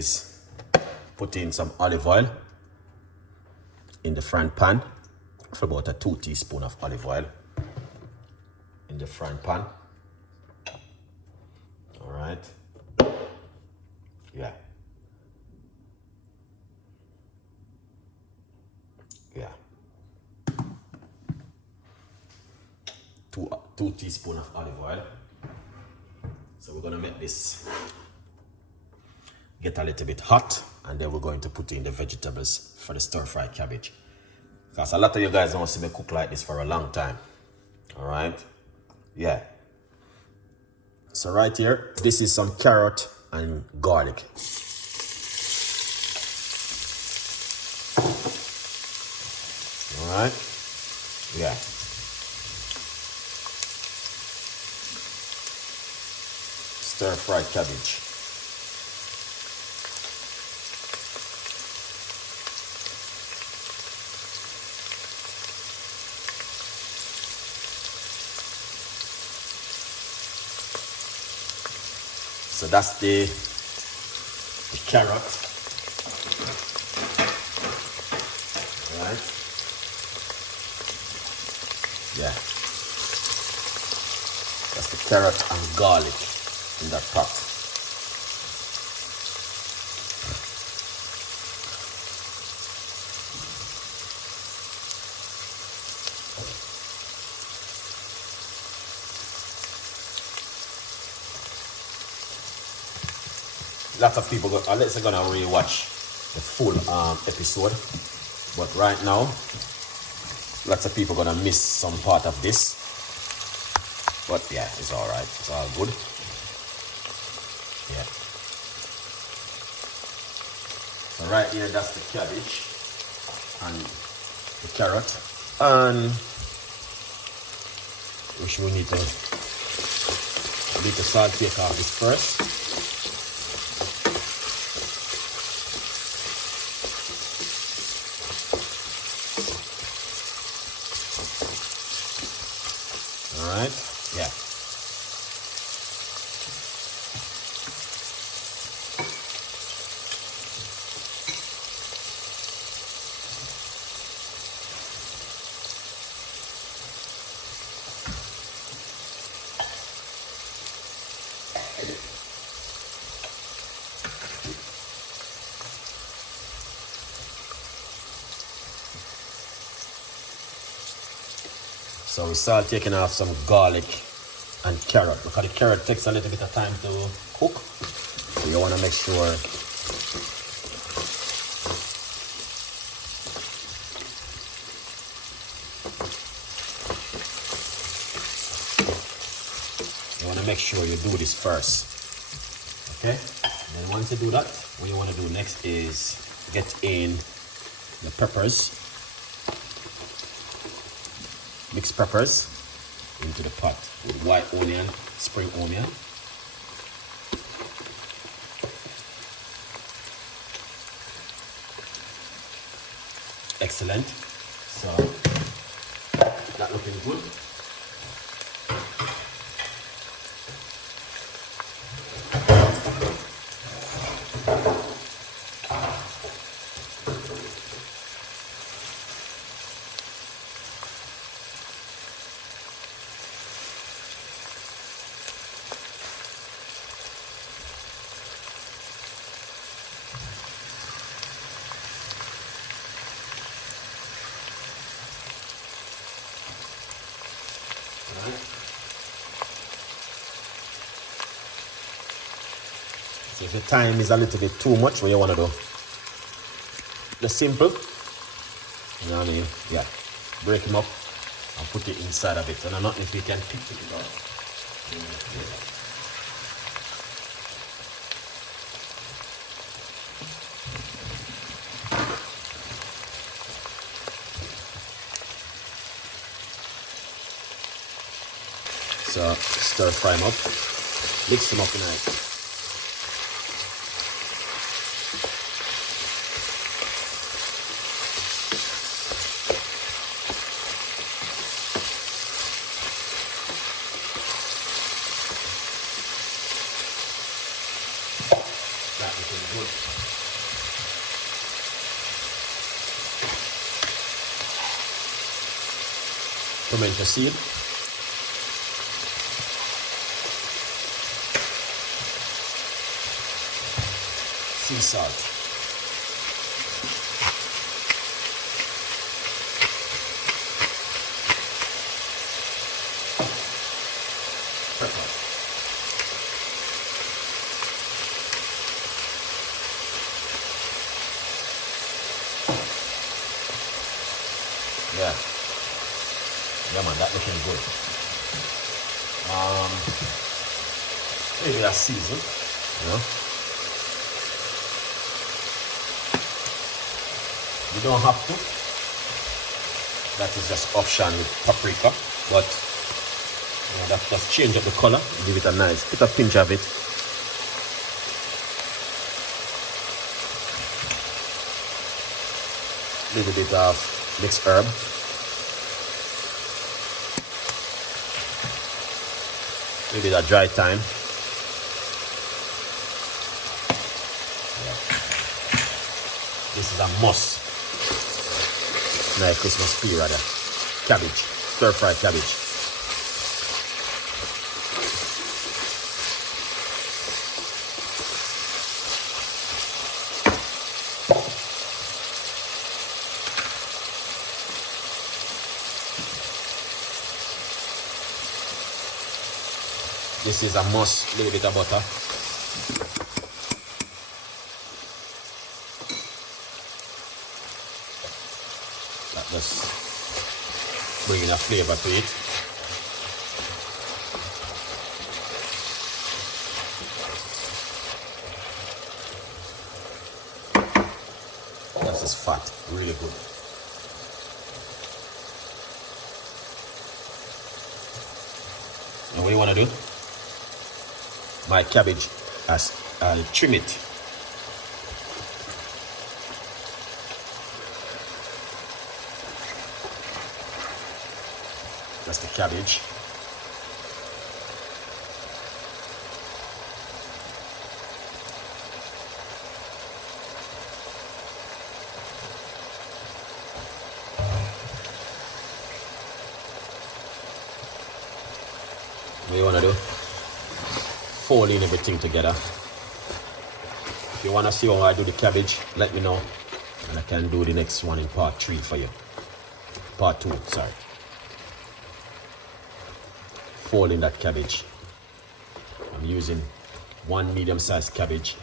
is put in some olive oil in the front pan, for about a 2 teaspoons of olive oil in the front pan. All right. Yeah. Yeah. 2 teaspoons of olive oil. So we're gonna make this get a little bit hot, and then we're going to put in the vegetables for the stir-fry cabbage. Because a lot of you guys don't see me cook like this for a long time. All right. Yeah. So right here, this is some carrot and garlic. All right. Yeah. Stir-fried cabbage. So that's the carrot. All right. Yeah. That's the carrot and garlic in that pot. Lots of people unless they're gonna rewatch the full episode, but right now lots of people gonna miss some part of this, but yeah, it's all right, it's all good. Yeah. So right here, that's the cabbage and the carrot, and which we need to salt take off this first. Alright, yeah. So we start taking off some garlic and carrot, because the carrot takes a little bit of time to cook, so you want to make sure you do this first. Okay, and then once you do that, what you want to do next is get in the peppers, mixed peppers into the pot with white onion, spring onion. Excellent. So that looking good. So if the time is a little bit too much, what you want to do, the simple, you know what I mean? Yeah, break them up and put it inside of it. And I'm not if you can pick it up. So stir fry them up, mix them up tonight. That looking good. Tomato seed. Sea salt. Pepper. Yeah. Yeah man, that looking good. Maybe a season, you know. You don't have to. That is just option with paprika, but you know, that just change up the color, give it a nice, put a pinch of it. Little bit of mixed herb. Little bit of dry thyme. Yeah. This is a must. Nice Christmas tree rather. Cabbage, stir-fry cabbage. This is a must, little bit of butter. That just bringing a flavor to it. This is fat, really good. And what you want to do? My cabbage, I'll trim it. That's the cabbage. What you want to do? Fold in everything together. If you want to see how I do the cabbage, let me know and I can do the next one in part 3 for you. Part 2, sorry. Fold in that cabbage. I'm using 1 medium-sized cabbage.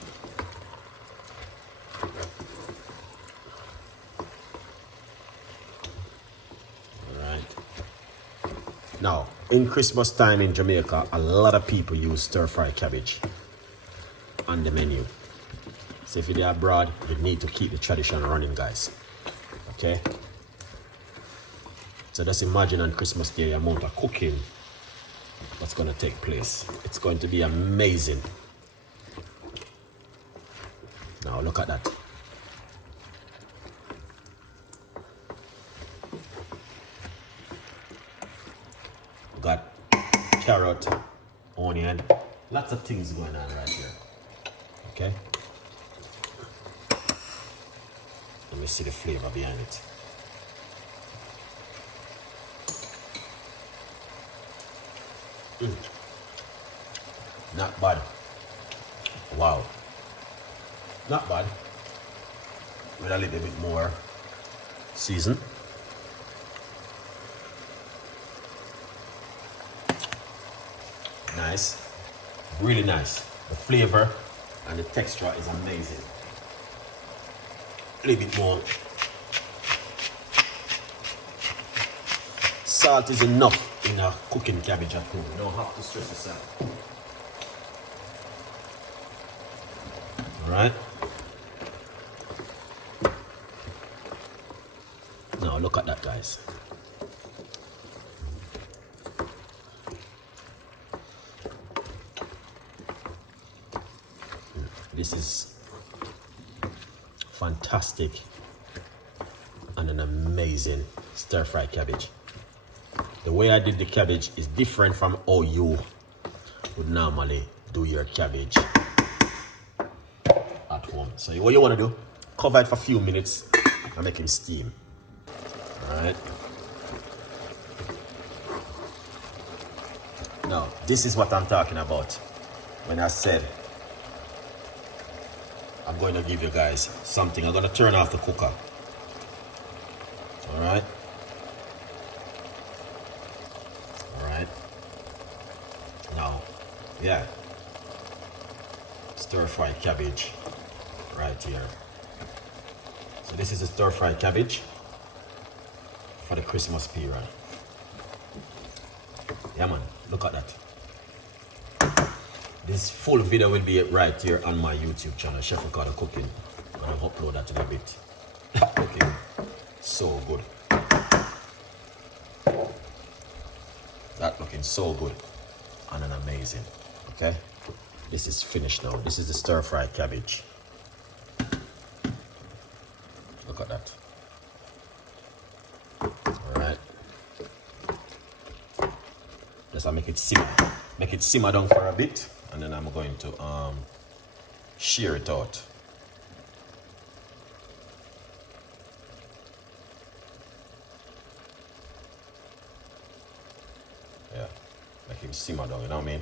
Alright. Now, in Christmas time in Jamaica, a lot of people use stir-fry cabbage on the menu. So if you're abroad, you need to keep the tradition running, guys. Okay? So just imagine on Christmas Day the amount of cooking that's going to take place. It's going to be amazing. Now look at that. We got carrot, onion, lots of things going on right here. Okay? Let me see the flavor behind it. Not bad. Wow. Not bad. With a little bit more season. Nice. Really nice. The flavor and the texture is amazing. A little bit more. Salt is enough in a cooking cabbage at home. You don't have to stress the salt. Alright. Now look at that, guys. This is fantastic and an amazing stir-fry cabbage. The way I did the cabbage is different from how you would normally do your cabbage at home. So what you want to do, cover it for a few minutes and make him steam. Alright. Now, this is what I'm talking about when I said I'm going to give you guys something. I'm going to turn off the cooker. Alright. Alright. Now, yeah. Stir-fry cabbage right here. So this is a stir-fry cabbage for the Christmas period. Yeah man, look at that. This full video will be right here on my YouTube channel, Chef Ricardo Cooking. And I'll upload that in a bit. Okay, so good. That looking so good and an amazing. Okay, this is finished now. This is the stir-fry cabbage. Look at that. Alright. Just make it simmer. Make it simmer down for a bit, and then I'm going to shear it out. Yeah, make it simmer down, you know what I mean?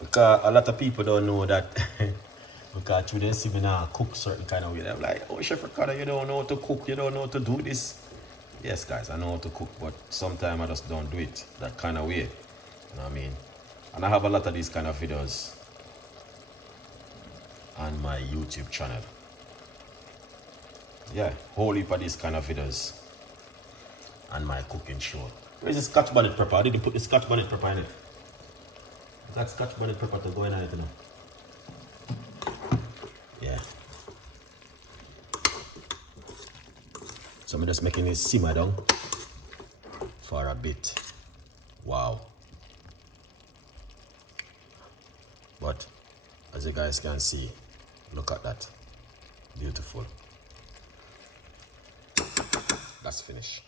Because a lot of people don't know that because when they see me now cook certain kind of way, they're like, oh Chef Ricardo, you don't know how to cook, you don't know how to do this. Yes guys, I know how to cook, but sometimes I just don't do it that kind of way. You know what I mean? And I have a lot of these kind of videos on my YouTube channel. Yeah, whole heap of these kind of videos on my cooking show. Where's the Scotch bonnet pepper? I didn't put the Scotch bonnet pepper in it. That Scotch bonnet pepper to go in it, you know. Yeah. So I'm just making it simmer down for a bit. Wow. But as you guys can see, look at that. Beautiful. That's finished.